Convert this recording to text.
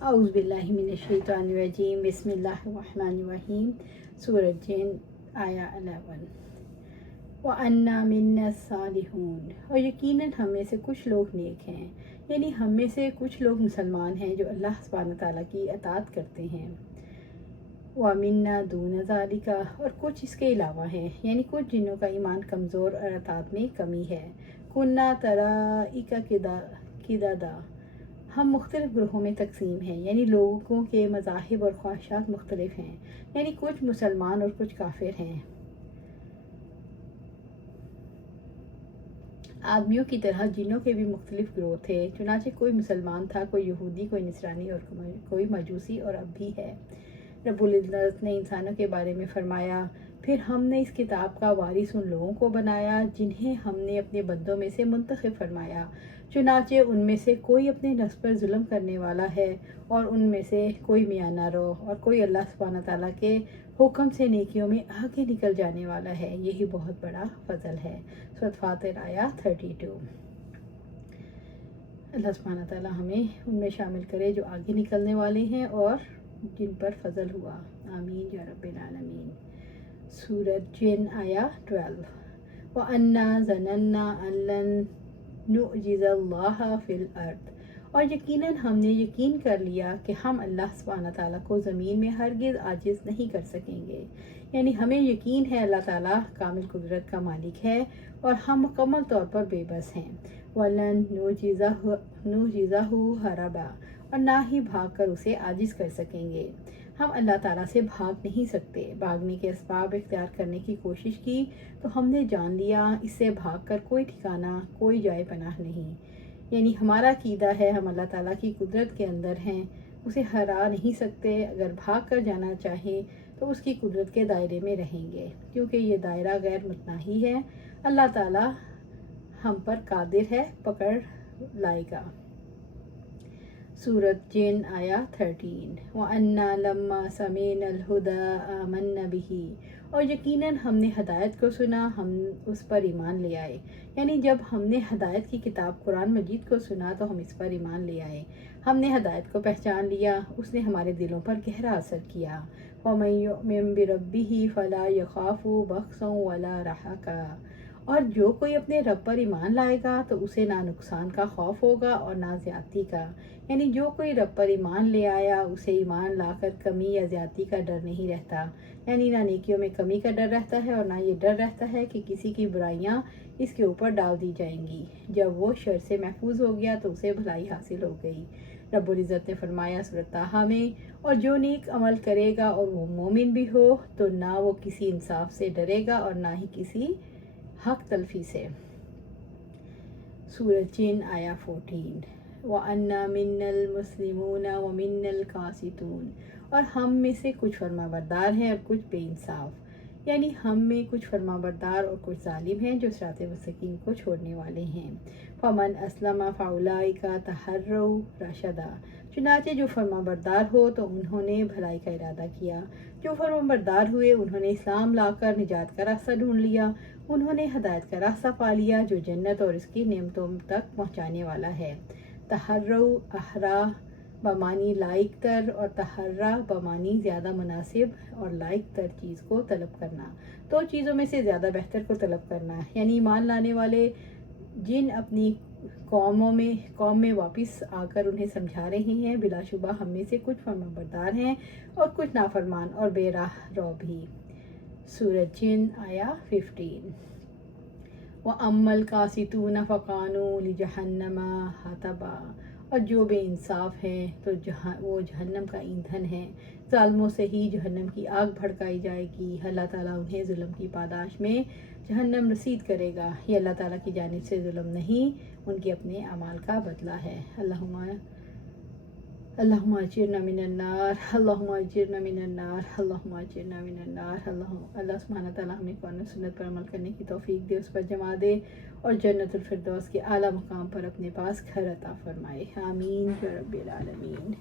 اعوذ باللہ من الشیطان الرجیم بسم اللہ الرحمن الرحیم سورۃ جن آیا 11 وَأَنَّا مِنَّا الصَّالِحُونَ اور یقیناً ہم میں سے کچھ لوگ نیک ہیں، یعنی ہم میں سے کچھ لوگ مسلمان ہیں جو اللہ سبحانہ تعالیٰ کی اطاعت کرتے ہیں۔ وَمِنَّا دُونَ ذَلِكَ اور کچھ اس کے علاوہ ہیں، یعنی کچھ جنوں کا ایمان کمزور اور اطاعت میں کمی ہے۔ كُنَّا طَرَائِقَ قِدَدًا ہم مختلف گروہوں میں تقسیم ہیں، یعنی لوگوں کے مذاہب اور خواہشات مختلف ہیں، یعنی کچھ مسلمان اور کچھ کافر ہیں۔ آدمیوں کی طرح جنوں کے بھی مختلف گروہ تھے، چنانچہ کوئی مسلمان تھا، کوئی یہودی، کوئی نصرانی اور کوئی مجوسی، اور اب بھی ہے۔ رب العزت نے انسانوں کے بارے میں فرمایا، پھر ہم نے اس کتاب کا وارث ان لوگوں کو بنایا جنہیں ہم نے اپنے بندوں میں سے منتخب فرمایا، چنانچہ ان میں سے کوئی اپنے نفس پر ظلم کرنے والا ہے اور ان میں سے کوئی میانہ رو، اور کوئی اللہ سبحانہ تعالیٰ کے حکم سے نیکیوں میں آگے نکل جانے والا ہے، یہی بہت بڑا فضل ہے۔ سورۃ فاطر آیا 32۔ اللہ سبحانہ تعالیٰ ہمیں ان میں شامل کرے جو آگے نکلنے والے ہیں اور جن پر فضل ہوا، آمین یا رب العالمین۔ سورۃ جن آیا 12۔ وَأَنَّا ظَنَنَّا أَن لَّن نُعْجِزَ اللَّهَ فِي الْأَرْضِ اور یقیناً ہم نے یقین کر لیا کہ ہم اللہ سبحانہ تعالیٰ کو زمین میں ہرگز عاجز نہیں کر سکیں گے، یعنی ہمیں یقین ہے اللہ تعالیٰ کامل قدرت کا مالک ہے اور ہم مکمل طور پر بے بس ہیں۔ وَلَن نُعْجِزَهُ هَرَبًا اور نہ ہی بھاگ کر اسے عاجز کر سکیں گے۔ ہم اللہ تعالیٰ سے بھاگ نہیں سکتے۔ بھاگنے کے اسباب اختیار کرنے کی کوشش کی تو ہم نے جان لیا اس سے بھاگ کر کوئی ٹھکانہ، کوئی جائے پناہ نہیں، یعنی ہمارا عقیدہ ہے ہم اللہ تعالیٰ کی قدرت کے اندر ہیں، اسے ہرا نہیں سکتے۔ اگر بھاگ کر جانا چاہیں تو اس کی قدرت کے دائرے میں رہیں گے، کیونکہ یہ دائرہ غیر متناہی ہے۔ اللہ تعالیٰ ہم پر قادر ہے، پکڑ لائے گا۔ سورۃ جن آیا 13۔ وَأَنَّا لَمَّا سَمِعْنَا الْهُدَىٰ آمَنَّا بِهِ اور یقیناً ہم نے ہدایت کو سنا، ہم اس پر ایمان لے آئے، یعنی جب ہم نے ہدایت کی کتاب قرآن مجید کو سنا تو ہم اس پر ایمان لے آئے۔ ہم نے ہدایت کو پہچان لیا، اس نے ہمارے دلوں پر گہرا اثر کیا۔ وَمَن يُؤْمِن بِرَبِّهِ فَلَا يَخَافُ بَخْسًا وَلَا رَهَقًا اور جو کوئی اپنے رب پر ایمان لائے گا تو اسے نہ نقصان کا خوف ہوگا اور نہ زیادتی کا، یعنی جو کوئی رب پر ایمان لے آیا اسے ایمان لا کر کمی یا زیادتی کا ڈر نہیں رہتا، یعنی نہ نیکیوں میں کمی کا ڈر رہتا ہے اور نہ یہ ڈر رہتا ہے کہ کسی کی برائیاں اس کے اوپر ڈال دی جائیں گی۔ جب وہ شر سے محفوظ ہو گیا تو اسے بھلائی حاصل ہو گئی۔ رب العزت نے فرمایا سورۃ طٰہٰ میں، اور جو نیک عمل کرے گا اور وہ مومن بھی ہو تو نہ وہ کسی انصاف سے ڈرے گا اور نہ ہی کسی حق تلفی سے۔ سورۃ جن آیا 14۔ وَأَنَّا مِنَّا الْمُسْلِمُونَ وَمِنَّا الْقَاسِطُونَ اور ہم میں سے کچھ فرما بردار ہیں اور کچھ بے انصاف، یعنی ہم میں کچھ فرما بردار اور کچھ ظالم ہیں جو صراط مستقیم کو چھوڑنے والے ہیں۔ فَمَنْ أَسْلَمَ فَأُولَٰئِكَ تَحَرَّوْا رَشَدًا چنانچہ جو فرما بردار ہو تو انہوں نے بھلائی کا ارادہ کیا، جو فرما بردار ہوئے انہوں نے اسلام لا کر نجات کا راستہ ڈھونڈ لیا، انہوں نے ہدایت کا راستہ پا لیا جو جنت اور اس کی نعمتوں تک پہنچانے والا ہے۔ تحرّوا احرا بمانی لائق تر اور تحرّا بمانی زیادہ مناسب اور لائق تر چیز کو طلب کرنا، دو چیزوں میں سے زیادہ بہتر کو طلب کرنا، یعنی ایمان لانے والے جن اپنی قوم میں واپس آ کر انہیں سمجھا رہے ہیں، بلا شبہ ہم میں سے کچھ فرما بردار ہیں اور کچھ نافرمان اور بے راہ رو بھی۔ سورۃ جن آیا 15۔ وَأَمَّا الْقَاسِطُونَ فَكَانُوا لِجَهَنَّمَ حَطَبًا اور جو بے انصاف ہیں تو وہ جہنم کا ایندھن ہے، ظالموں سے ہی جہنم کی آگ بھڑکائی جائے گی، اللہ تعالیٰ انہیں ظلم کی پاداش میں جہنم رسید کرے گا، یہ اللہ تعالیٰ کی جانب سے ظلم نہیں، ان کے اپنے اعمال کا بدلہ ہے۔ اللہم اجرنا من النار، اللہم اجرنا من النار، اللہم اجرنا من النار۔ اللہ سبحانہ تعالیٰ ہمیں قرآن و سنت پر عمل کرنے کی توفیق دے، اس پر جمع دے اور جنت الفردوس کے اعلیٰ مقام پر اپنے پاس گھر عطا فرمائے، آمین یا رب العالمین۔